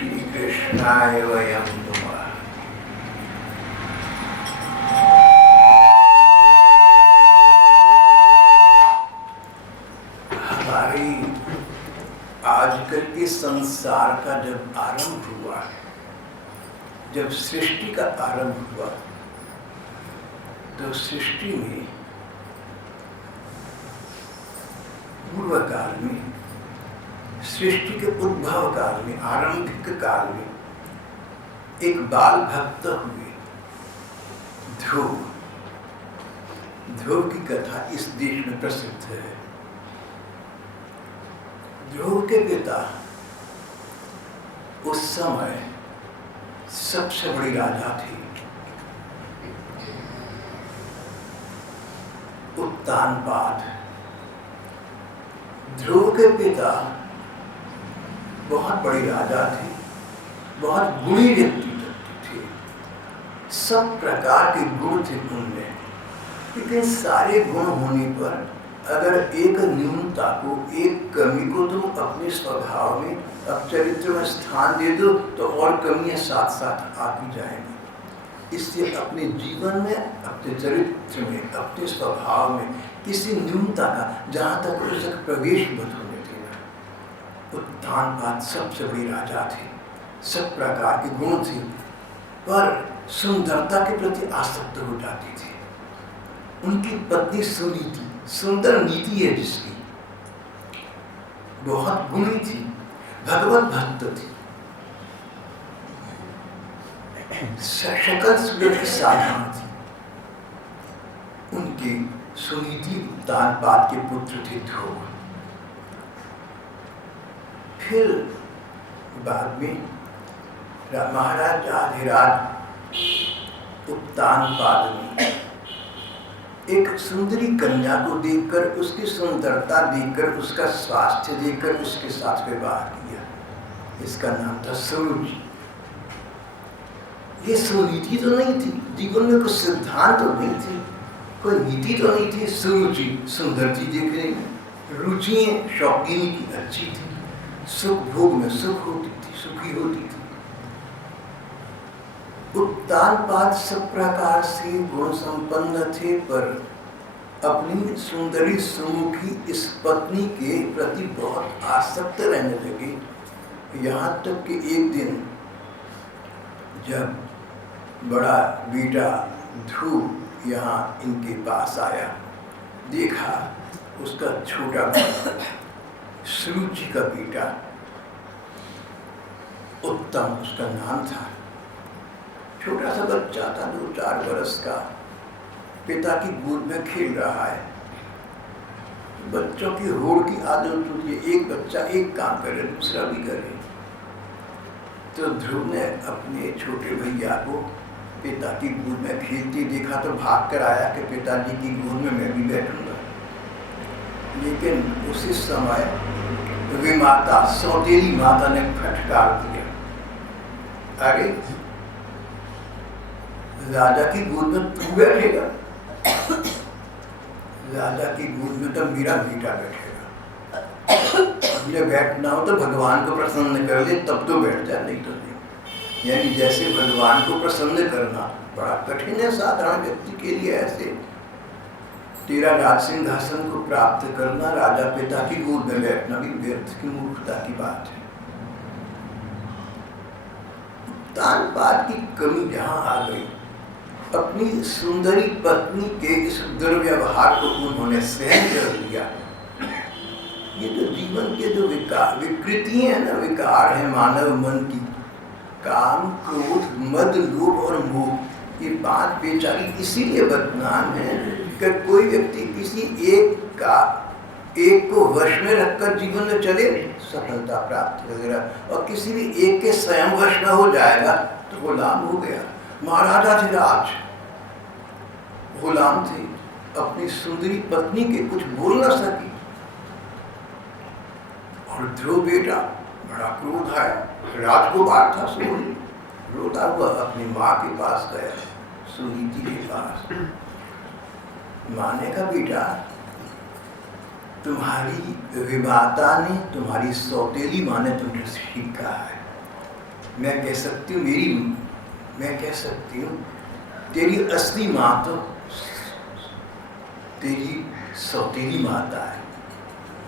श्री कृष्णाय वयं नमः। हमारी आजकल के संसार का जब आरंभ हुआ, जब सृष्टि का आरंभ हुआ, तो सृष्टि में पूर्व काल में, सृष्टि के उद्भव काल में, आरंभिक काल में एक बाल भक्त हुए, ध्रुव। ध्रुव की कथा इस देश में प्रसिद्ध है। ध्रुव के पिता उस समय सबसे बड़ी राजा थी, उत्तानपाद। ध्रुव के पिता बहुत बड़ी राजा थे, बहुत गुणी व्यक्ति थे, सब प्रकार के गुण थे उनमें। लेकिन सारे गुण होने पर अगर एक न्यूनता को, एक कमी को तुम अपने स्वभाव में, चरित्र में स्थान दे दो, तो और कमियां साथ साथ आती जाएंगी। इसलिए अपने जीवन में, अपने चरित्र में, अपने स्वभाव में किसी न्यूनता का जहाँ तक हो सके प्रवेश मत होने देना। उत्तानपाद सबसे बड़ी राजा थे, सब प्रकार के गुण थे, पर सुंदरता के प्रति आसक्त हो जाती थी। उनकी पत्नी सुनीति, सुंदर नीति है जिसकी, बहुत गुणी थी, भगवत भक्त थी, शकल सूरज साधारण थी। उनकी सुनीति उत्तानपाद के पुत्र थे ध्रुव। फिर बाद में महाराज आधिराज उत्तानपाद ने एक सुंदरी कन्या को देखकर, उसकी सुंदरता देखकर, उसका स्वास्थ्य देखकर उसके साथ विवाह किया। इसका नाम था सुरुचि। ये सुनीति तो नहीं थी, जीवन में कुछ सिद्धांत तो नहीं थे, कोई नीति तो नहीं थी। सुरुचि, सुंदर थी देखने में, रुचियां शौकीनी की अच्छी थी, सुख भोग में सुख होती थी, सुखी होती थी। उत्तानपाद सब प्रकार से गुण संपन्न थे, पर अपनी सुंदरी सुमुखी इस पत्नी के प्रति बहुत आसक्त रहने लगे। यहाँ तक कि एक दिन जब बड़ा बेटा ध्रुव यहाँ इनके पास आया, देखा उसका छोटा बेटा, सुरुचि का बेटा उत्तम उसका नाम था, छोटा सा बच्चा था, 2-4 वर्ष का, पिता की गोद में खेल रहा है। बच्चों की होड़ की आदत होती है, एक बच्चा एक काम करे दूसरा भी करे। तो ध्रुव ने अपने छोटे भैया को पिता की गोद में खेलते देखा तो भाग कर आया कि पिताजी की गोद में मैं भी बैठूंगा। लेकिन उसी समय वे माता, सौतेली माता ने फटकार दिया, अरे राजा की गोद में तू बैठेगा? राजा की गोद में तो मेरा बेटा बैठेगा। मुझे बैठना हो तो भगवान को प्रसन्न कर ले, तब तो बैठ जा, नहीं तो नहीं। यानी जैसे भगवान को प्रसन्न करना बड़ा कठिन है साधारण व्यक्ति के लिए, ऐसे तेरा राज सिंहासन को प्राप्त करना, राजा पिता की गोद में बैठना भी व्यर्थ की मूर्खता की बात है। उत्तानपाद की कमी जहाँ आ गई, अपनी सुंदरी पत्नी के इस दुर्व्यवहार को उन्होंने सहन कर लिया। ये तो जीवन के जो विकृति है ना, विकार है मानव मन की, काम, क्रोध, मद, लोभ और मोह, ये 5 बेचारी इसीलिए बदनाम है कि कोई व्यक्ति किसी एक को वश में रखकर जीवन में चले, सफलता प्राप्त वगैरह, और किसी भी एक के स्वयं वश में हो जाएगा तो गुलाम हो गया। महाराजा थे, राज गुलाम थे, अपनी सुंदरी पत्नी के कुछ बोल न सकी। और ध्रुव बेटा बड़ा क्रोध आया, राजकुमार था, सुनीति, रोता हुआ अपनी माँ के पास गया, सुनीति के पास। माँ ने कहा, बेटा तुम्हारी विमाता ने, तुम्हारी सौतेली माँ ने तुमसे सीखा है मैं कह सकती हूँ तेरी असली माँ तो तेरी सौतेली माता है।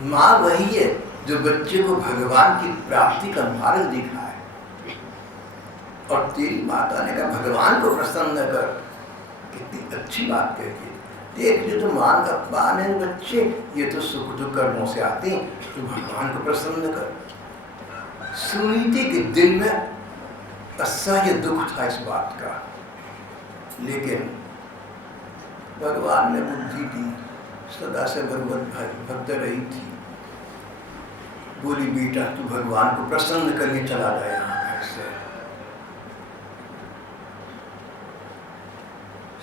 माँ वही है जो बच्चे को भगवान की प्राप्ति का मार्ग दिखाए। और तेरी माता ने कहा भगवान को प्रसन्न कर। कितनी अच्छी बात कहती है। देख ये तो मान है बच्चे, ये तो सुख दुख कर्मों से आते हैं, तो भगवान को प्रसन्न कर। सुनीति के दिल में असह्य दुख था इस बात का, लेकिन भगवान ने बुद्धि दी, सदा से भगवत भक्त रही थी। बोली बेटा तू भगवान को प्रसन्न करके चला जाए यहाँ घर से।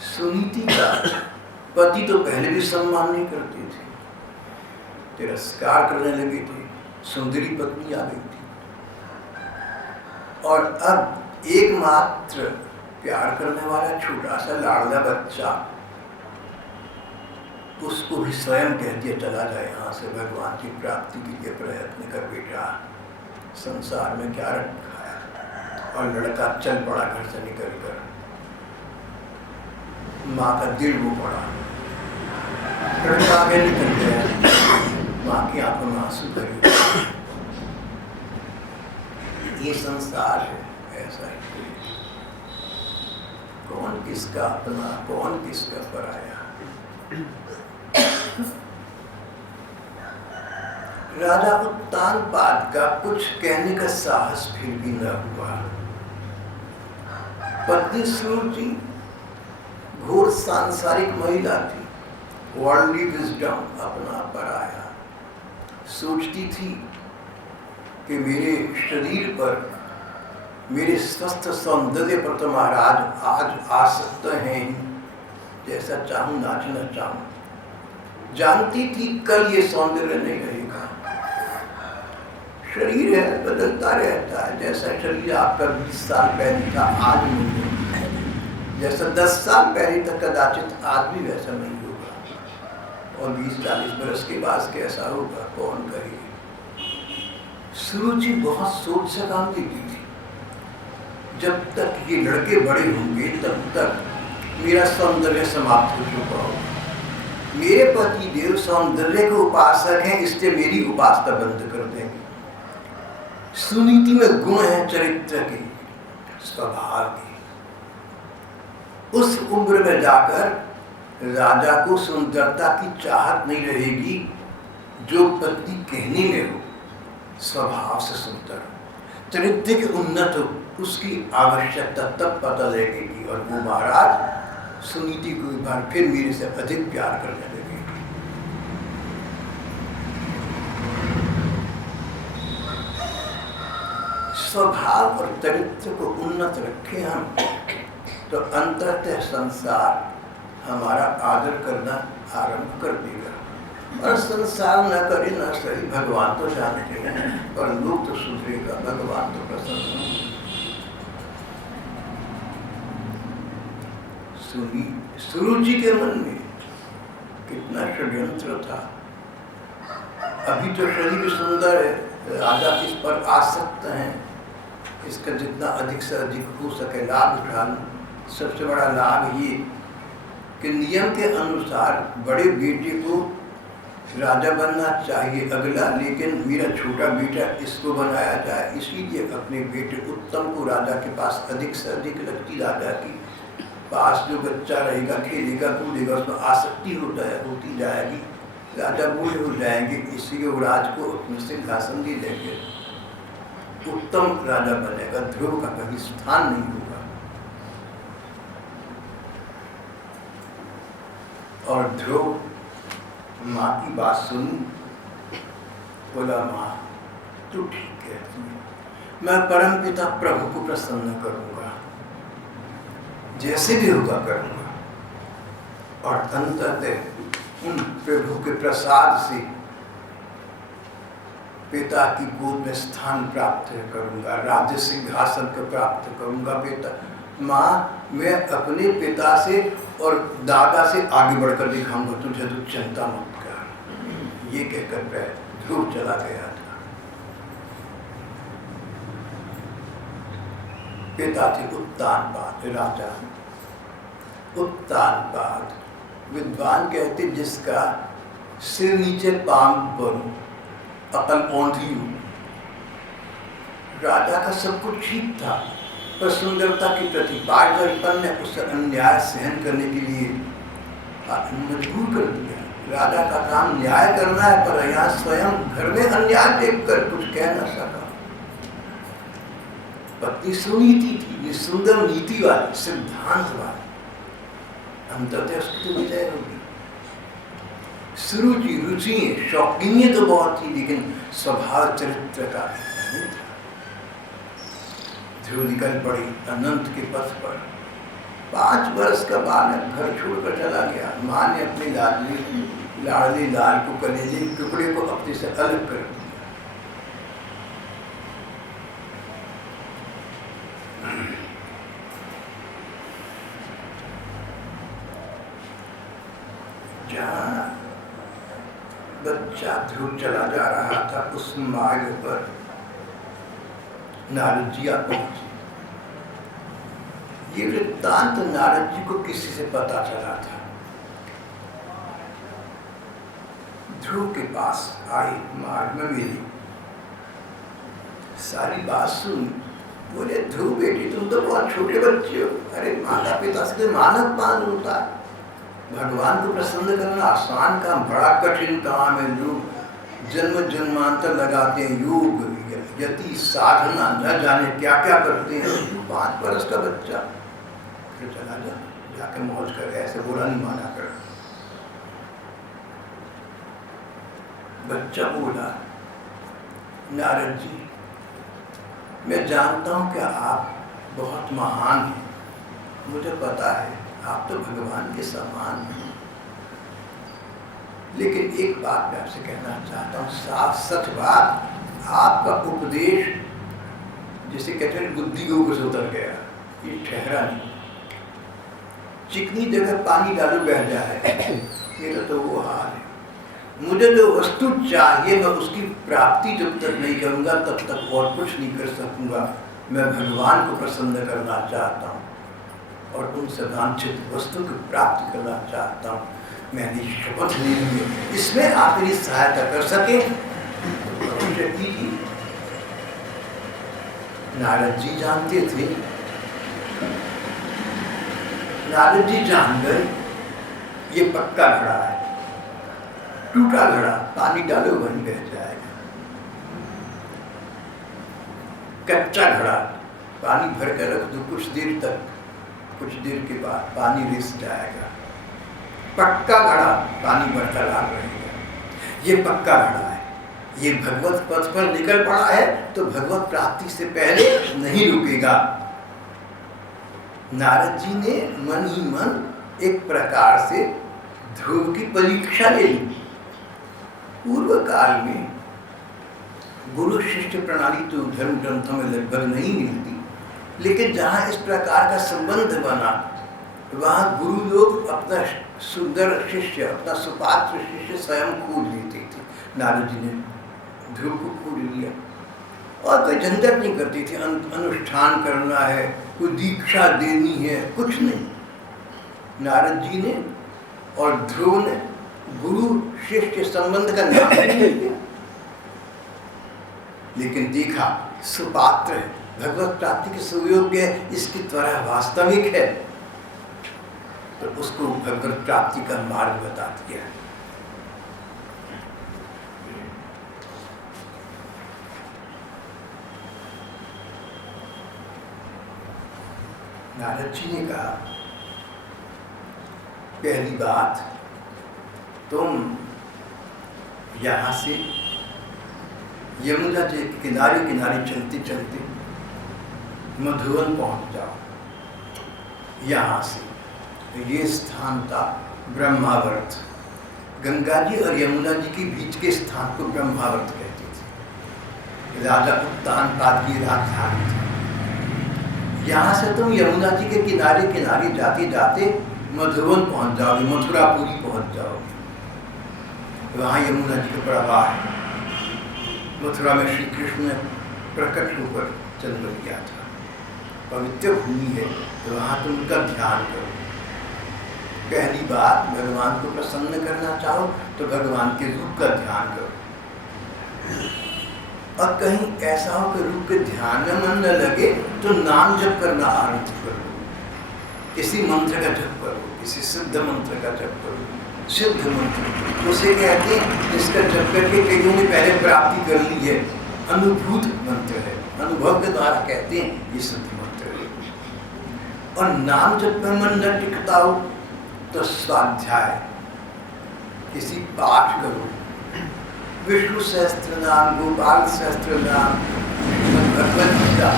सुनीति का पति तो पहले भी सम्मान नहीं करती थी, तिरस्कार करने लगी थी। सुंदरी पत्नी आ गई थी और अब एकमात्र प्यार करने वाला छोटा सा लाडला बच्चा, उसको भी स्वयं कह दिया चला जाए यहाँ से, भगवान की प्राप्ति के लिए प्रयत्न कर बेटा, संसार में क्या रखा है। और लड़का चल पड़ा घर से निकलकर। माँ का दिल वो पड़ा, लड़का आगे निकल गया, माँ की आंखों में आंसू भरे। ये संसार है ऐसा ही, कौन किसका अपना कौन किसका पराया। राजा उत्तानपाद का कुछ कहने का साहस फिर भी न हुआ। पत्नी सुरुचि घोर सांसारिक महिला थी, वर्ल्डली विजडम अपना पराया। सोचती थी कि मेरे शरीर पर, मेरे स्वस्थ सौंदर्य पर तो महाराज आज आसक्त हैं, जैसा चाहूं नाचना चाहूं। जानती थी कल ये सौंदर्य नहीं रहेगा। शरीर है बदलता रहता है, जैसा शरीर आपका 20 साल पहले था आज नहीं है, जैसा 10 साल पहले तक कदाचित आज भी वैसा नहीं होगा, और 20-40 बरस के बाद कैसा होगा कौन कहे। सुरुचि बहुत सोच से काम देती थी, जब तक ये लड़के बड़े होंगे तब तक मेरा सौंदर्य समाप्त हो चुका होगा। मेरे पति देव सौंदर्य के उपासक हैं, इसलिए मेरी उपासना बंद कर देंगे। सुनीति में गुण है चरित्र के, स्वभाव के। उस उम्र में जाकर राजा को सुंदरता की चाहत नहीं रहेगी, जो पत्नी कहने में हो, स्वभाव से सुंदर, चरित्र के उन्नत हो, उसकी आवश्यकता तब पता लगेगी। और वो महाराज सुनीति को एक बार फिर मेरे से अधिक प्यार करने लगेगी। स्वभाव और चरित्र को उन्नत रखें हम, तो अंततः संसार हमारा आदर करना आरंभ कर देगा। और संसार न करे न सही, भगवान तो जानते हैं, पर लोग तो सुधरेगा, भगवान तो प्रसन्न होंगे। सुरुचि के मन में कितना षड्यंत्र था। अभी तो शरीर सुंदर है, राजा इस पर आसक्त हैं, इसका जितना अधिक से अधिक हो सके लाभ उठाना। सबसे बड़ा लाभ ये कि नियम के अनुसार बड़े बेटे को राजा बनना चाहिए अगला, लेकिन मेरा छोटा बेटा इसको बनाया जाए। इसीलिए अपने बेटे उत्तम को राजा के पास अधिक से अधिक लगती, राजा की पास जो बच्चा रहेगा खेलेगा कूदेगा उसमें आसक्ति होती जाएगी, राजा बूढ़े हो जाएंगे, इसलिए वो राज को अपने सिंहासन दे देंगे, उत्तम राजा बनेगा, ध्रुव का कभी स्थान नहीं होगा। और ध्रुव माँ की बात सुनी, बोला माँ तू ठीक कहती है, मैं परमपिता प्रभु को प्रसन्न करूंगा, जैसे भी होगा करूंगा। और अंततः उन प्रभु के प्रसाद से पिता की गोद में स्थान प्राप्त करूंगा, राज्य सिंहासन को प्राप्त करूंगा। पिता माँ मैं अपने पिता से और दादा से आगे बढ़कर दिखाऊंगा, तुझे तो चिंता मत कर। ये कहकर वह ध्रुव चला गया था। पिता थे उत्तानपाद राजा। उत्तानपाद विद्वान कहते जिसका सिर नीचे पांव पर अकल औंधी हो। राजा का सब कुछ ठीक था, पर सुंदरता के प्रति पागलपन ने उसे अन्याय सहन करने के लिए मजबूर कर दिया। राजा का काम न्याय करना है, पर यहाँ स्वयं घर में अन्याय देखकर कुछ कह न सका। पत्नी सुनीति थी, ये सुंदर नीति वाली, सिद्धांत वाली, अंततः उसकी तो विजय होगी। सुरुचि, रुचि, शौकीनियत तो बहुत थी, लेकिन स्वभाव चरित्र का नहीं था। ध्रुव निकल पड़ी अनंत के पथ पर। 5 वर्ष का बालक घर छोड़कर चला गया। माँ ने अपनी लाडली लाल को कलेजे के टुकड़े को अपने से अलग कर दिया। जहाँ बच्चा ध्रुव चला जा रहा था, उस मार्ग पर नारद जी आ पहुंचे। ये वृत्तांत नारद जी को किसी से पता चला था। ध्रुव के पास आई, मार्ग में मिली, सारी बात सुन। बोले ध्रुव बेटी तुम तो बहुत छोटे बच्चे हो। अरे माता पिता से मानव मान होता है। भगवान को प्रसन्न करना आसान काम, बड़ा कठिन काम है। लोग जन्म जन्मांतर लगाते हैं, योग यति साधना न जाने क्या क्या करते हैं। 5 वर्ष का बच्चा फिर चला जाके मौज कर, ऐसे बुरा नहीं माना कर। बच्चा बोला नारद जी, मैं जानता हूं कि आप बहुत महान हैं, मुझे पता है आप तो भगवान के समान हैं, लेकिन एक बात मैं आपसे कहना चाहता हूँ, साफ सच बात। आपका उपदेश जिसे कहते हैं बुद्धि के ऊपर से उतर गया, ये ठहरा नहीं। चिकनी जगह पानी डालो बह जाए, मेरा तो वो हाल है। मुझे जो वस्तु चाहिए मैं उसकी प्राप्ति जब तक नहीं करूँगा तब तक और कुछ नहीं कर सकूँगा। मैं भगवान को प्रसन्न करना चाहता हूँ और उनसे वांछित वस्तु की प्राप्ति करना चाहता हूँ। मैंने शपथ ली है, इसमें आप मेरी सहायता कर सके तो कीजिए। नारद जी जानते थे, नारद जी जान गए ये पक्का घड़ा है, टूटा घड़ा, पानी डालो वहीं बह जाएगा। कच्चा घड़ा, पानी भर कर रख दो कुछ देर तक, कुछ देर के बाद पानी रिस जाएगा। पक्का घड़ा, पानी बरकरार रहेगा। ये पक्का घड़ा है, ये भगवत पथ पर निकल पड़ा है तो भगवत प्राप्ति से पहले नहीं रुकेगा। नारद जी ने मन ही मन एक प्रकार से ध्रुव की परीक्षा ले ली। पूर्व काल में गुरु शिष्य प्रणाली तो धर्म ग्रंथों में लगभग नहीं मिलती, लेकिन जहाँ इस प्रकार का संबंध बना वहाँ गुरु लोग अपना सुंदर शिष्य, अपना सुपात्र शिष्य स्वयं खोज लेते थे। नारद जी ने ध्रुव को खोज लिया और कोई झंझट नहीं करती थी, अनुष्ठान करना है, कोई दीक्षा देनी है, कुछ नहीं। नारद जी ने और ध्रुव ने गुरु शिष्य संबंध का नाम नहीं लिया, लेकिन देखा सुपात्र है, भगवत प्राप्ति के सुयोग्य है, इसकी त्वरा वास्तविक है, तो उसको भगवत प्राप्ति का मार्ग बता दिया। नारद जी ने कहा, पहली बात, तुम यहाँ से यमुना जी के किनारे किनारे चलते चलते मधुवन पहुँच जाओ। यहाँ से ये स्थान था ब्रह्मावर्त, गंगा जी और यमुना जी के बीच के स्थान को ब्रह्मावर्त कहते थे। राजा उत्तानपाद की राजधानी थी। यहाँ से तुम यमुना जी के किनारे किनारे जाते जाते मधुवन पहुँच जाओगे, मथुरापुरी पहुँच जाओगे। वहाँ यमुना जी का प्रवाह है। मथुरा में श्री कृष्ण ने प्रकट होकर जन्म लिया था। पवित्र भूमि है, तो वहाँ तुम उनका ध्यान करो। पहली बात, भगवान को प्रसन्न करना चाहो तो भगवान के रूप का ध्यान करो। और कहीं ऐसा हो कि रूप के ध्यान में मन न लगे तो नाम जप करना आरंभ करो। किसी मंत्र का जप करो, किसी सिद्ध मंत्र का जप करो। सिद्ध मंत्र उसे कहते हैं जिसका जप करके कईयों ने पहले प्राप्ति कर ली है, अनुभूत मंत्र है, अनुभव के द्वारा कहते हैं ये सिद्ध मंत्र है। और नाम जप में मन न टिकता हो तो स्वाध्याय, किसी पाठ करो, विष्णु सहस्त्र नाम, गोपाल सहस्त्र नाम, भगवद गीता,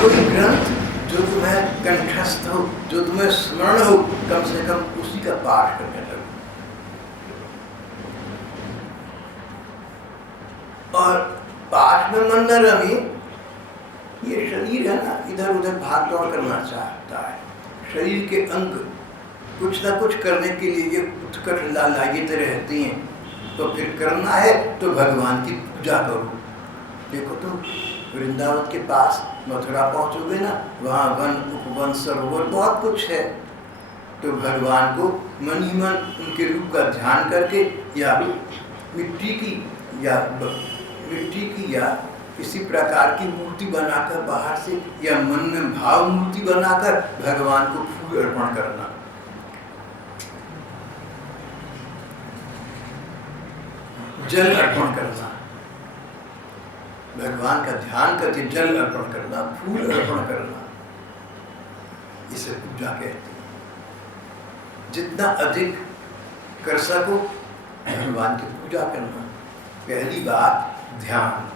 कोई ग्रंथ जो तुम्हें कंठस्थ हो, जो तुम्हें स्मरण हो, कम से कम उसी का पाठ करने लगो। और पाठ में मन न रहे, ये शरीर है ना, इधर उधर भाग दौड़ करना चाहता है। शरीर के अंग कुछ ना कुछ करने के लिए ये उत्कट लालायित रहती हैं, तो फिर करना है तो भगवान की पूजा करो। देखो तुम वृंदावन के पास मथुरा पहुंचोगे ना, वहाँ वन, उपवन, सरोवर बहुत कुछ है। तो भगवान को मन ही मन उनके रूप का ध्यान करके या मिट्टी की या किसी प्रकार की मूर्ति बनाकर बाहर से या मन में भाव मूर्ति बनाकर भगवान को फूल अर्पण करना। जल अर्पण करना, भगवान का ध्यान करके जल अर्पण करना, फूल अर्पण करना, इसे पूजा कहते हैं। जितना अधिक कर सको भगवान की पूजा करना। पहली बात ध्यान,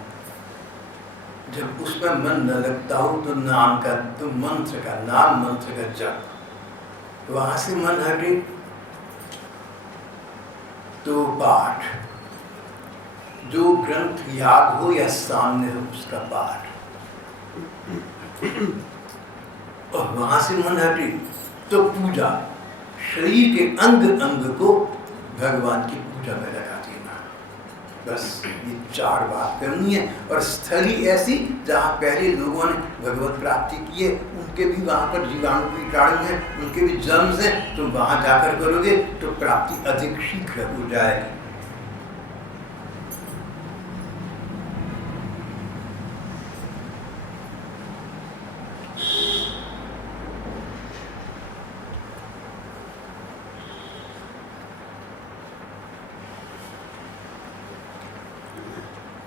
जब उसमें मन न लगता हो तो नाम का, तो मंत्र का, नाम मंत्र का जप, वहां से मन हटे तो पाठ, जो ग्रंथ याद हो या सामने हो उसका पाठ, और वहां से मन हटे तो पूजा, शरीर के अंग अंग को भगवान की पूजा में लगा देना। बस ये 4 बात करनी है। और स्थली ऐसी जहाँ पहले लोगों ने भगवत प्राप्ति की है, उनके भी वहाँ पर जीवाणु कीटाणु हैं, उनके भी जन्म हैं, तो वहाँ जाकर करोगे तो प्राप्ति अधिक शीघ्र हो जाएगी।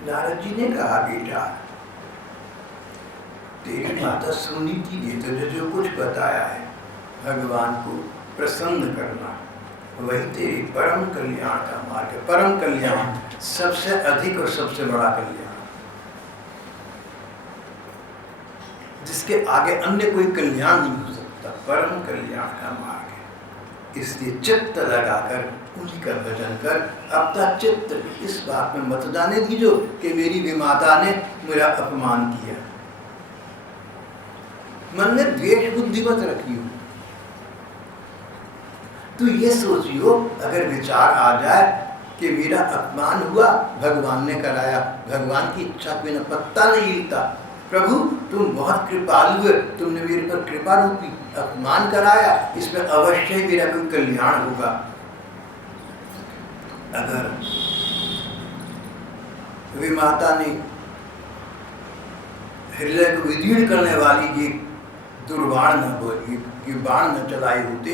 नारद जी ने कहा, बेटा तेरी माता सुनीति ने तुझे जो कुछ बताया है भगवान को प्रसन्न करना, वही तेरी परम कल्याण का मार्ग है। परम कल्याण, सबसे अधिक और सबसे बड़ा कल्याण, जिसके आगे अन्य कोई कल्याण नहीं हो सकता, परम कल्याण का मार्ग है। इसलिए चित्त लगाकर उन्हीं का भजन कर। अपना चित्त इस बात में मत जाने दीजो कि मेरी विमाता ने मेरा अपमान किया। मन में द्वेष बुद्धि मत रखियो। तो ये सोचियो, अगर विचार आ जाए कि मेरा अपमान हुआ, भगवान ने कराया, भगवान की इच्छा के बिना पत्ता नहीं हिलता, प्रभु तुम बहुत कृपालु है, तुमने मेरे पर कृपा रूपी अपमान कराया, इसमें अवश्य ही मेरा कोई कल्याण होगा। अगर विमाता ने हृदय को विदीर्ण करने वाली ये दुर्बाण ये बाण न चलाए होते,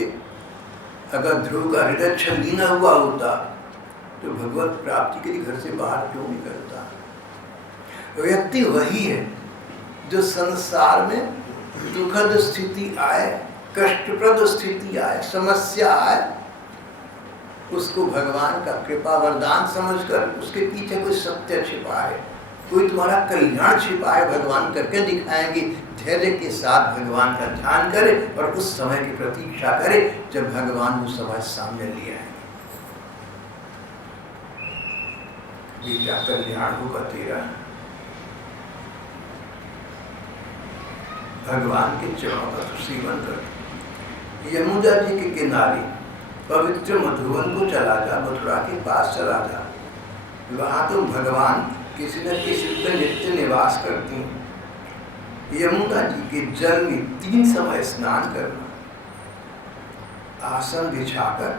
अगर ध्रुव का हृदय छलनी न हुआ होता तो भगवत प्राप्ति के लिए घर से बाहर क्यों निकलता। व्यक्ति वही है जो संसार में दुखद स्थिति आए, कष्टप्रद स्थिति आए, समस्या आए, उसको भगवान का कृपा वरदान समझकर उसके पीछे कोई सत्य छिपा है, कोई तुम्हारा कल्याण छिपा है, भगवान करके दिखाएंगे। धैर्य के साथ भगवान का ध्यान करे और उस समय की प्रतीक्षा करे जब भगवान वो समय सामने ले आएंगे। बेटा कल्याण होगा तेरा। भगवान के चरणों का तो सेवन कर। यमुना जी के किनारे पवित्र मधुवन को चला जा, मथुरा के पास चला जा, वहाँ तो भगवान किसी न किसी पे नित्य निवास करती हैं। यमुना जी के जल में 3 समय स्नान करना, आसन बिछाकर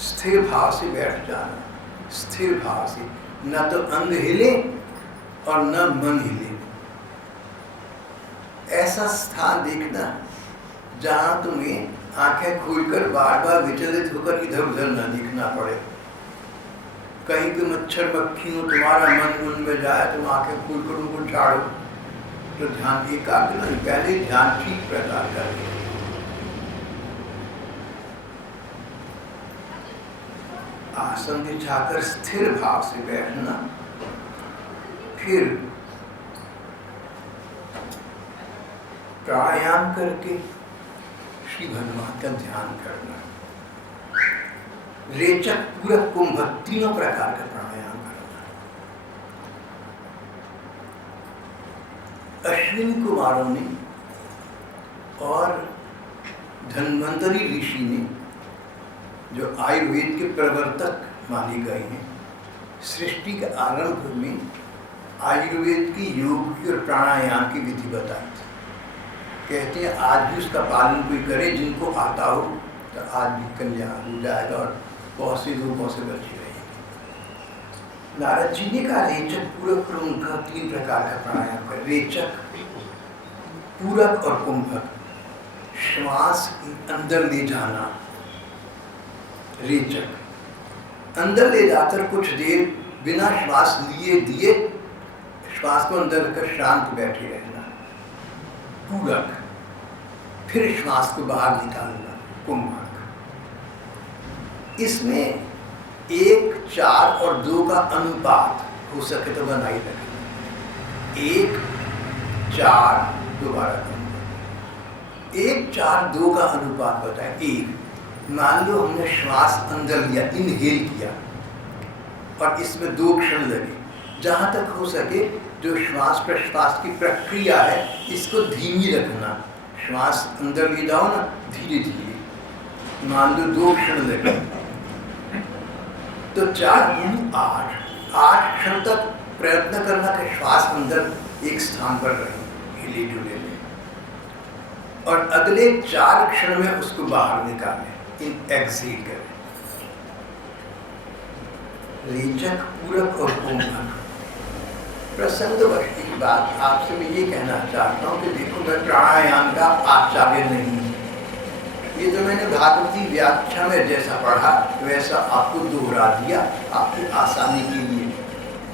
स्थिर भाव से बैठ जाना, स्थिर भाव से, न तो अंग हिले और न मन हिले। ऐसा स्थान देखना जहां तुम्हें आंखें खोलकर बार बार विचलित होकर इधर उधर न दिखना पड़े। कहीं के मच्छर मक्खी हो, तुम्हारा मन उनमें जाए, तुम आंखें खोलकर उनको झाड़ो, तो ध्यान एकाग्र नहीं, पहले ध्यान ठीक प्रकार कर। आसन बिछाकर स्थिर भाव से बैठना, फिर प्राणायाम करके श्री भगवान का ध्यान करना। रेचक, पूरक, कुंभक, तीनों प्रकार का प्राणायाम करना। अश्विनी कुमारों ने और धन्वंतरी ऋषि ने, जो आयुर्वेद के प्रवर्तक माने गए हैं, सृष्टि के आरंभ में आयुर्वेद की योग की और प्राणायाम की विधि बताई थी। कहते हैं आज भी उसका पालन कोई करे, जिनको आता हो तो आज भी कल्याण हो जाएगा और बहुत से रोगों से बचे रहेंगे। नारद जी ने कहा रेचक, पूरक, कुंभक, 3 प्रकार का प्राणायाम कर। रेचक, पूरक और कुंभक, श्वास के अंदर ले जाना। रेचक, अंदर ले जाकर कुछ देर बिना श्वास लिए दिए श्वास को अंदर कर शांत बैठे रहना। पूरक, फिर श्वास को बाहर निकालना। कुंभक, इसमें 1, 4 और 2 का अनुपात हो सके तो बनाई रखें। 1, 4, दोबारा करूँगा, 1, 4, 2 का अनुपात बताएं। 1, मान लो हमने श्वास अंदर लिया, इनहेल किया, और इसमें 2 क्षण लगे। जहाँ तक हो सके जो श्वास प्रश्वास की प्रक्रिया है इसको धीमी रखना। श्वास अंदर ले जाओ ना, धीरे धीरे, मान लो 2 क्षण लगे तो 4 गुण 8 क्षण तक प्रयत्न करना कि श्वास अंदर एक स्थान पर रहे, हिले जुले में, और अगले 4 क्षण में उसको बाहर निकालें, एक्सेल करें। रेचक, पूरक और कुंभक। प्रसंगवश एक बात आपसे मैं ये कहना चाहता हूँ कि देखो, मैं प्राणायाम का आचार्य नहीं हूँ। ये जो मैंने भागवती व्याख्या में जैसा पढ़ा वैसा आपको दोहरा दिया आपकी आसानी के लिए।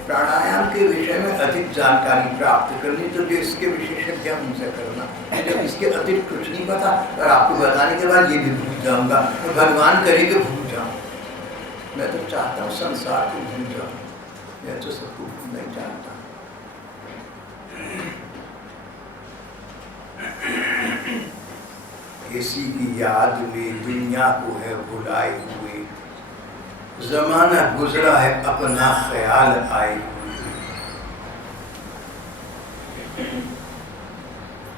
प्राणायाम के विषय में अधिक जानकारी प्राप्त करनी तो जो इसके विशेषज्ञ उनसे करना, जब इसके अतिरिक्त कुछ नहीं पता और आपको बताने के बाद ये भी भूल जाऊंगा, तो भगवान करे कि भूल जाऊँ। मैं तो चाहता हूँ संसार को भूल जाऊँ, मैं तो सबको भूल नहीं चाहता। किसी की याद में दुनिया को है भुलाए हुए, जमाना गुजरा है अपना ख्याल आए हुए।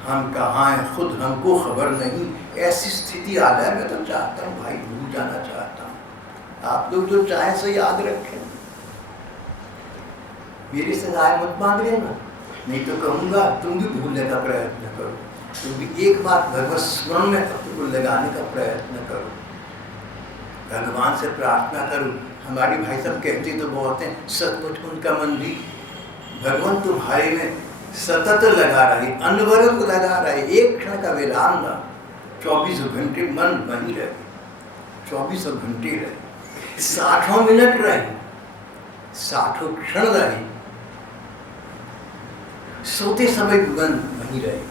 हम कहाँ हैं खुद हमको खबर नहीं, ऐसी स्थिति आ जाए। मैं तो चाहता हूँ भाई, भूल जाना चाहता हूँ। आप लोग जो चाहे सो याद रखें, मेरे से राय मत मांग लेना, नहीं तो कहूँगा तुम भी भूलने का प्रयत्न करो। तुम भी एक बार भगवत स्मरण में अपने को लगाने का प्रयत्न करो, भगवान से प्रार्थना करो। हमारे भाई साहब कहते तो बहुत हैं, सचमुच उनका मन भी भगवान तुम्हारे में सतत लगा रहे, अनवरत लगा रहे, एक क्षण का विराम ना, 24 घंटे मन वहीं रहे, 24 घंटे रहे, 60 मिनट रहे, 60 क्षण रहे, सोते समय मन वहीं रहे।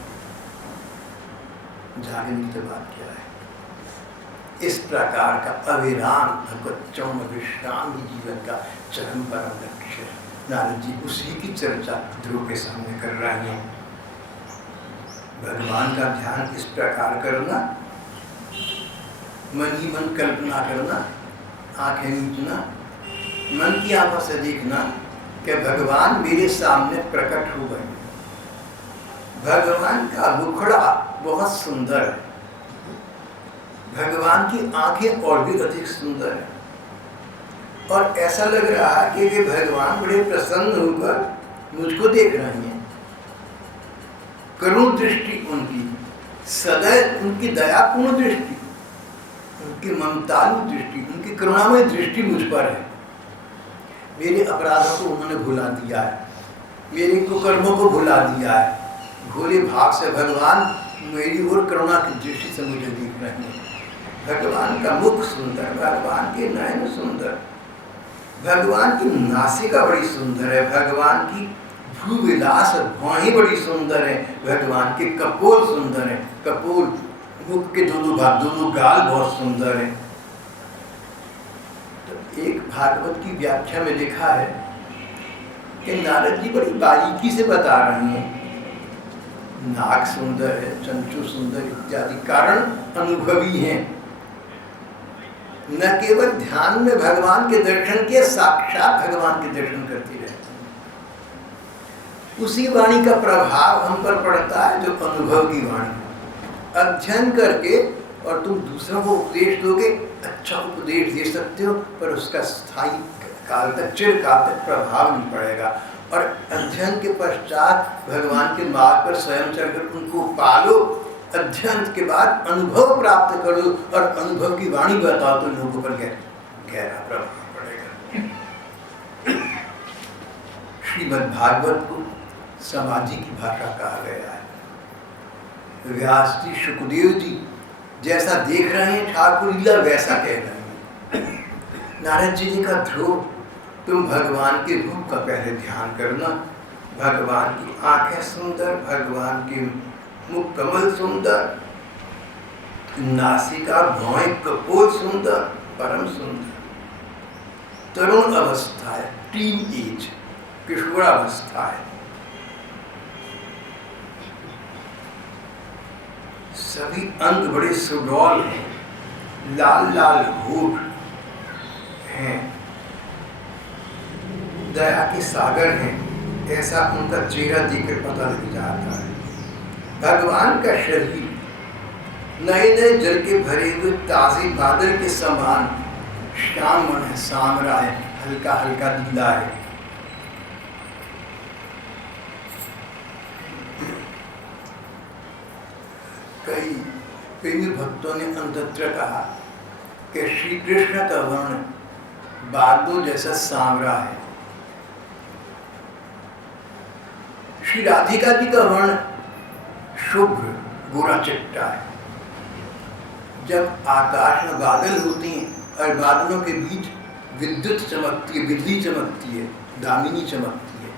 जागने की बात क्या है? इस प्रकार का अविराम भगवत चौम विश्राम ही जीवन का चरम परम लक्ष्य है। नारद जी उसी की चर्चा ध्रुव के सामने कर रहे हैं। भगवान का ध्यान इस प्रकार करना, मन ही मन कल्पना करना, आंखें मीचना, मन की आंखों से देखना कि भगवान मेरे सामने प्रकट हो गए। भगवान का मुखड़ा बहुत सुंदर है, भगवान की आंखें और भी अधिक सुंदर है, और ऐसा लग रहा है कि भगवान बड़े प्रसन्न होकर मुझको देख रहे हैं। करुण दृष्टि उनकी, सदैव उनकी दयापूर्ण दृष्टि, उनकी ममतालु दृष्टि, उनकी करुणामय दृष्टि मुझ पर है। मेरे अपराधों को उन्होंने भुला दिया है, मेरे कुकर्मों को भुला दिया है। भोले भाव से भगवान मेरी ओर करुणा की दृष्टि से मुझे देख रहे हैं। भगवान का मुख सुंदर, भगवान के नयन सुंदर, भगवान की नासिका बड़ी सुंदर है, भगवान की भ्रूविलास भौहें बड़ी सुंदर है, भगवान के कपोल सुंदर है, कपोल मुख के दोनों गाल बहुत सुंदर है। तो एक भागवत की व्याख्या में लिखा है कि नारद जी बड़ी बारीकी से बता रहे हैं, नाक सुंदर है, चंचू सुंदर इत्यादि कारण अनुभवी हैं। न केवल ध्यान में भगवान के दर्शन के, साक्षात भगवान के दर्शन करती रहती। उसी वाणी का प्रभाव हम पर पड़ता है जो अनुभव की वाणी। अध्ययन करके और तुम दूसरों को उपदेश दोगे, अच्छा उपदेश दे सकते हो, पर उसका स्थायी काल तक, चिरकाल तक प्रभाव नहीं पड़ेगा। और अध्ययन के पश्चात भगवान के मार्ग पर स्वयं चलकर उनको पालो, अध्ययन के बाद अनुभव प्राप्त करो और अनुभव की वाणी बताओ तो लोगों पर गहरा प्रभाव पड़ेगा। श्रीमद् भागवत को समाधि की भाषा कहा गया है। व्यास जी, शुकदेव जी जैसा देख रहे हैं ठाकुर लीला वैसा कह रहे हैं। नारद जी ने कहा, ध्रुव तुम भगवान के रूप का पहले ध्यान करना। भगवान की आंखें सुंदर, भगवान के मुख कमल सुंदर, नासिका भौहें कपोल सुंदर, परम सुंदर। तरुण अवस्था है, टीन एज, किशोरावस्था है। सभी अंग बड़े सुडौल हैं, लाल लाल होठ हैं, दया के सागर हैं, ऐसा उनका चेहरा देखकर पता लग जाता है। भगवान का शरीर नए नए जल के भरे हुए ताजे बादल के समान श्याम है, सामरा है, हल्का हल्का नीला है। कई प्रेमी भक्तों ने अंतत्र कहा कि श्री कृष्ण का वर्ण बादलों जैसा सांवरा है, श्री राधिका जी का वर्ण शुभ्र गोरा चिट्टा है। जब आकाश में बादल होते हैं और बादलों के बीच विद्युत चमकती है, बिजली चमकती है, दामिनी चमकती है,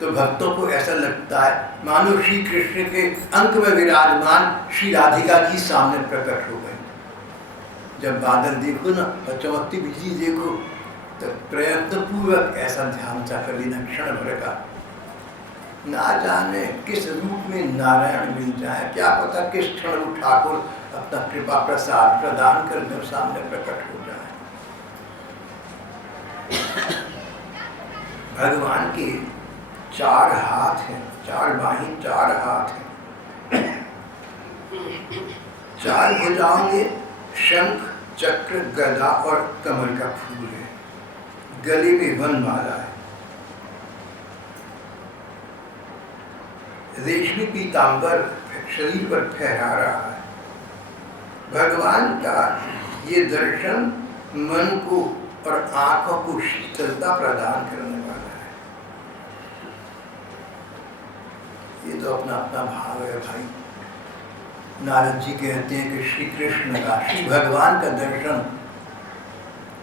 तो भक्तों को ऐसा लगता है मानो श्री कृष्ण के अंक में विराजमान श्री राधिका जी सामने प्रकट हो गए। जब बादल देखो ना और चमकती बिजली देखो तो प्रयत्न पूर्वक ऐसा ध्यान सा कर लेना क्षण भर का। ना जाने किस रूप में नारायण मिल जाए, क्या पता किस क्षण वो ठाकुर अपना कृपा प्रसाद प्रदान कर जब सामने प्रकट हो जाए। भगवान के 4 हाथ हैं, 4 बाहें, 4 हाथ हैं, 4 भुजाओं में शंख, चक्र, गदा और कमल का फूल है। गले में वनमाला है, रेशमी पीतांबर शरीर पर फहरा रहा है। भगवान का ये दर्शन मन को और आंखों को शीतलता प्रदान करने वाला है। ये तो अपना अपना भाव है भाई। नारद जी कहते हैं कि श्री कृष्ण का, श्री भगवान का दर्शन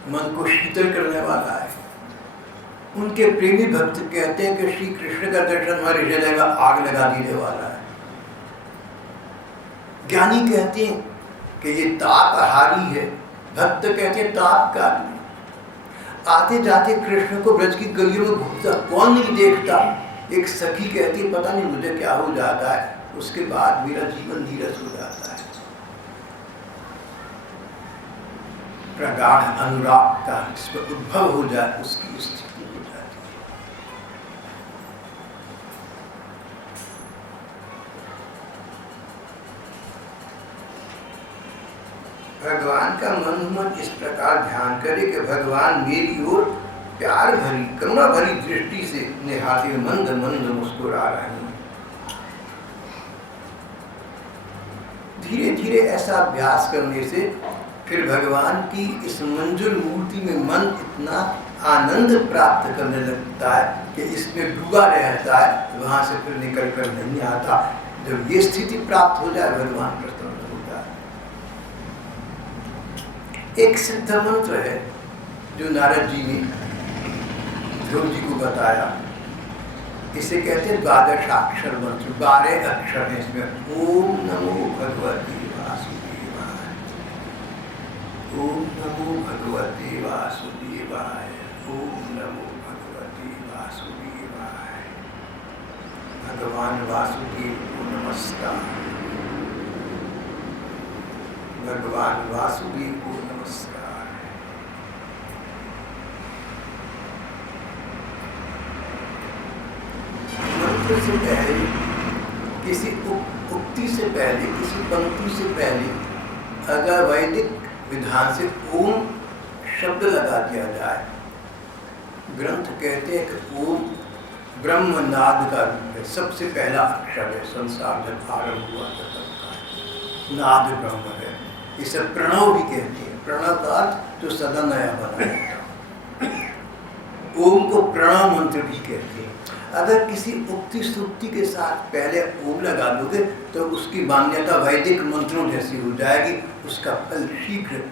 मन को शीतल करने वाला है। उनके प्रेमी भक्त कहते हैं कि श्री कृष्ण का दर्शन हमारे हृदय में आग लगा देने वाला है। ज्ञानी कहते हैं कि ये तापहारी है, भक्त कहते हैं तापकारी। आते जाते कृष्ण को ब्रज की गलियों में घूमता कौन नहीं देखता। एक सखी कहती है पता नहीं मुझे क्या हो जाता है, उसके बाद मेरा जीवन नीरस हो जाता है। प्रगाढ़ अनुराग का इस पर उद्भव हो जाए उसकी स्थिति हो जाती है। भगवान का मन इस प्रकार ध्यान करे कि भगवान मेरी ओर प्यार भरी, करुणा भरी दृष्टि से निहारते मंद मंद मुस्कुरा रहे हैं। धीरे धीरे ऐसा अभ्यास करने से फिर भगवान की इस मंजुल मूर्ति में मन इतना आनंद प्राप्त करने लगता है कि इसमें डूबा रहता है, वहाँ से फिर निकल कर नहीं आता। जब ये स्थिति प्राप्त हो जाए भगवान प्रसन्न हो जाए। एक सिद्ध मंत्र है जो नारद जी ने ध्रुव जी को बताया, इसे कहते हैं द्वादशाक्षर मंत्र, 12 अक्षर हैं इसमें। ओम नमो भगवते वासुदेवाय, ओम नमो भगवते वासुदेवाय, ओम नमो भगवते वासुदेवाय। भगवान वासुदेव को नमस्कार, भगवान वासुदेव को नमस्कार। मंत्र से पहले, किसी उक्ति से पहले, किसी पंक्ति से पहले अगर वैदिक विधान से ओम शब्द लगा दिया जाए, ग्रंथ कहते हैं कि ओम ब्रह्मनाद का रूप है, सबसे पहला अक्षर है। संसार जब आरंभ हुआ तब का नाद ब्रह्म है। इसे प्रणव भी कहते हैं, प्रणव का अर्थ जो सदा नया बना है। ओम को प्रणव मंत्र भी कहते हैं। अगर किसी उक्ति सुक्ति के साथ पहले ओम लगा दोगे तो उसकी मान्यता वैदिक मंत्रों जैसी हो जाएगी, उसका फल शीघ्र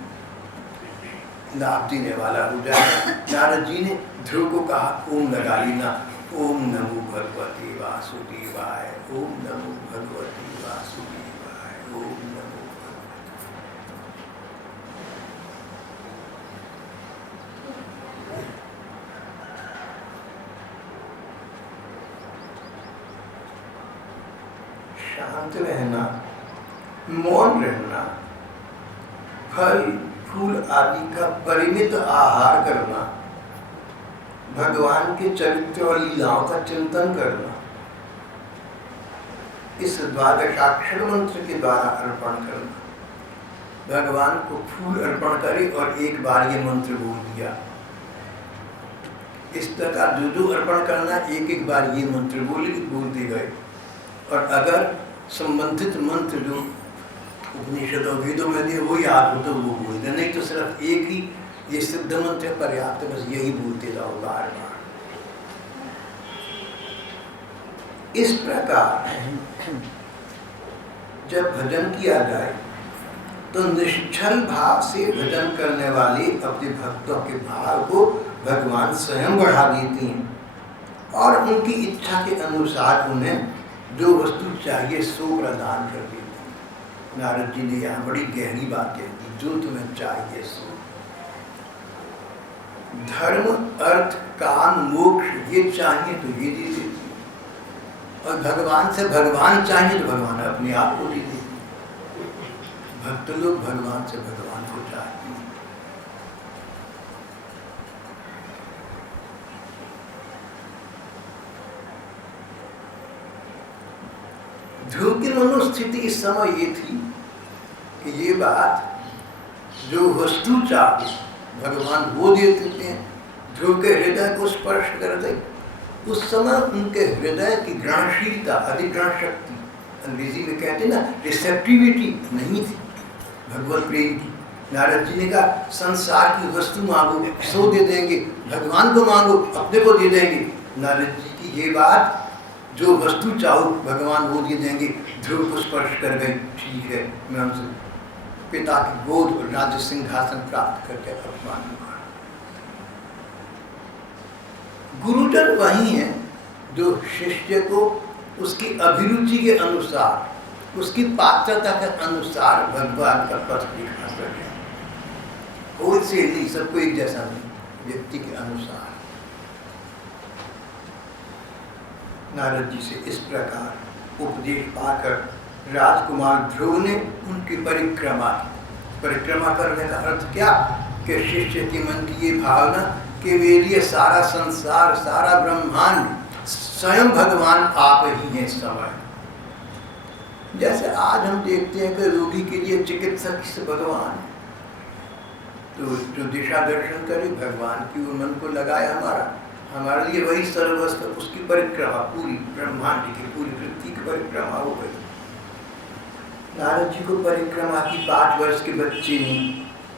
लाभ देने वाला हो जाएगा। नारद जी ने ध्रुव को कहा ओम लगा लेना, ओम नमो भगवते वासुदेवाय, ओम नमो भगवते वासुदेवाय, ओम नमो शांत रहना, मौन रहना, फल फूल आदि का परिमित आहार करना, भगवान के चरित्र और लीलाओं का चिंतन करना, इस द्वादशाक्षर मंत्र के द्वारा अर्पण करना। भगवान को फूल अर्पण करे और एक बार ये मंत्र बोल दिया। इस प्रकार जो अर्पण करना, एक एक बार ये मंत्र बोलते गए। और अगर संबंधित मंत्र जो उपनिषदों वेदों में दिए वो याद हो तो वो बोलते, नहीं तो सिर्फ एक ही ये सिद्ध मंत्र पर्याप्त, बस यही बोलते रहो बार बार। इस प्रकार जब भजन किया जाए तो निश्चल भाव से भजन करने वाले अपने भक्तों के भाव को भगवान स्वयं बढ़ा देते हैं और उनकी इच्छा के अनुसार उन्हें जो वस्तु चाहिए सो प्रदान कर देते हैं। नारद जी ने यहाँ बड़ी गहरी बात कह दी, जो तुम्हें चाहिए सो। धर्म, अर्थ, काम, मोक्ष ये चाहिए तो ये दे देती है, और भगवान से भगवान चाहिए तो भगवान अपने आप को दे देती है। भक्त लोग भगवान से भगवान को चाहते हैं। ध्रुव की मनोस्थिति इस समय ये थी कि ये बात जो वस्तु चाहे भगवान वो दे देते हैं। ध्रुव के हृदय को स्पर्श कर दे, उस समय उनके हृदय की ग्रहणशीलता, अधिग्रहण शक्ति, अंग्रेजी में कहते हैं ना रिसेप्टिविटी, नहीं थी भगवत प्रेम की। नारद जी ने कहा संसार की वस्तु मांगो सो दे देंगे, भगवान को मांगो अपने को दे देंगे। नारद जी की ये बात, जो वस्तु चाहो भगवान वो दे देंगे। ध्रुव को स्पर्श कर गई, ठीक है, मैं उनसे पिता की गोद और राज्य सिंहासन प्राप्त करके अपमान दूंगा। गुरुजन वही है जो शिष्य को उसकी अभिरुचि के अनुसार, उसकी पात्रता के अनुसार भगवान का पथ दिखा सके। कोई से नहीं, सबको एक जैसा नहीं, व्यक्ति के अनुसार। नारद जी से इस प्रकार उपदेश पाकर राजकुमार ध्रुव ने उनकी परिक्रमा की। परिक्रमा करने का अर्थ क्या कि शिष्य के मन की ये भावना कि मेरे लिए सारा संसार, सारा ब्रह्मांड स्वयं भगवान आप ही हैं। समय जैसे आज हम देखते हैं कि रोगी के लिए चिकित्सक से भगवान है, तो जो दिशा दर्शन करे भगवान की वो मन को लगाए हमारे लिए वही सर्वस्व, उसकी परिक्रमा पूरी ब्रह्मांड की, पूरी पृथ्वी की परिक्रमा हो गई। नारद जी को परिक्रमा की 5 वर्ष के बच्चे ने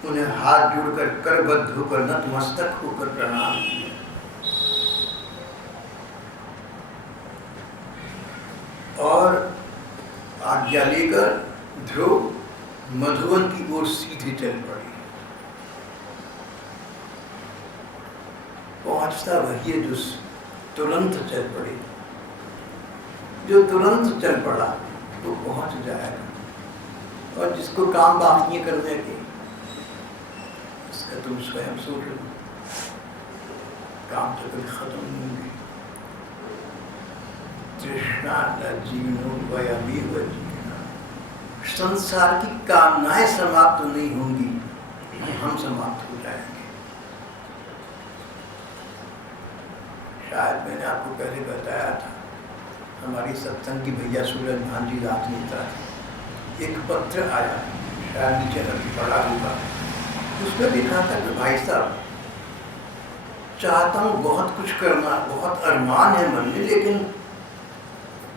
उन्हें हाथ जोड़कर करबद्ध होकर नतमस्तक होकर प्रणाम किया। और आज्ञा लेकर ध्रुव मधुवन की ओर सीधे चल पड़े। पहुंचता वही जो तुरंत चल पड़े। जो तुरंत चल पड़ा वो पहुंच जाएगा, और जिसको काम बाकी है करने के, इसका तुम स्वयं सोच लो, काम तो कभी खत्म नहीं होंगे। तृष्णा न जीवनो वयमेव जीवना, संसार की कामनाएं समाप्त नहीं होंगी, हम समाप्त हो जाएंगे। शायद मैंने आपको पहले बताया था, हमारी सत्संग की भैया सूरज भान जी राजनेता थे। एक पत्र आया, शायद नीचे अभी पड़ा होगा, उसमें लिखा था कि भाई साहब, चाहता हूँ बहुत कुछ करना, बहुत अरमान है मन में, लेकिन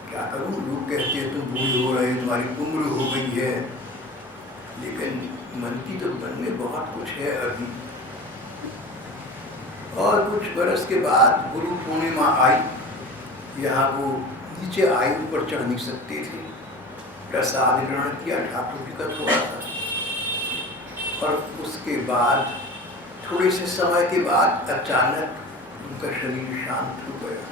क्या करूँ, लोग कहते हैं तुम बूढ़े हो रहे, तुम्हारी उम्र हो गई है, लेकिन मन की तो मन में बहुत कुछ है अभी। और कुछ बरस के बाद गुरु पूर्णिमा आई, यहाँ वो नीचे आए, ऊपर चढ़ नहीं सकते थे। प्रसाद ग्रहण किया ठाकुर जी का थोड़ा सा, और उसके बाद थोड़े से समय के बाद अचानक उनका शरीर शांत हो गया,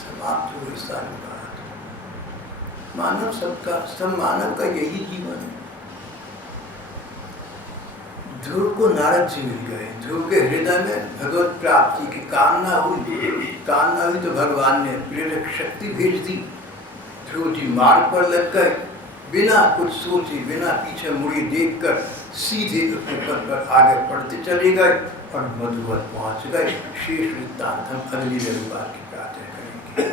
समाप्त हो गई सारी बात। मानव सब मानव का यही जीवन है। ध्रुव को नारद जी मिल गए। ध्रुव के हृदय में भगवत प्राप्ति की कामना हुई तो भगवान ने प्रेरक शक्ति भेज दी। ध्रुव जी मार्ग पर लग गए, बिना कुछ सोचे, बिना पीछे मुड़ी देखकर सीधे अपने पद पर आगे बढ़ते चले गए और मधुवन पहुंच गए। शेष वृत्तांत हम अगली रविवार की प्रार्थना करेंगे।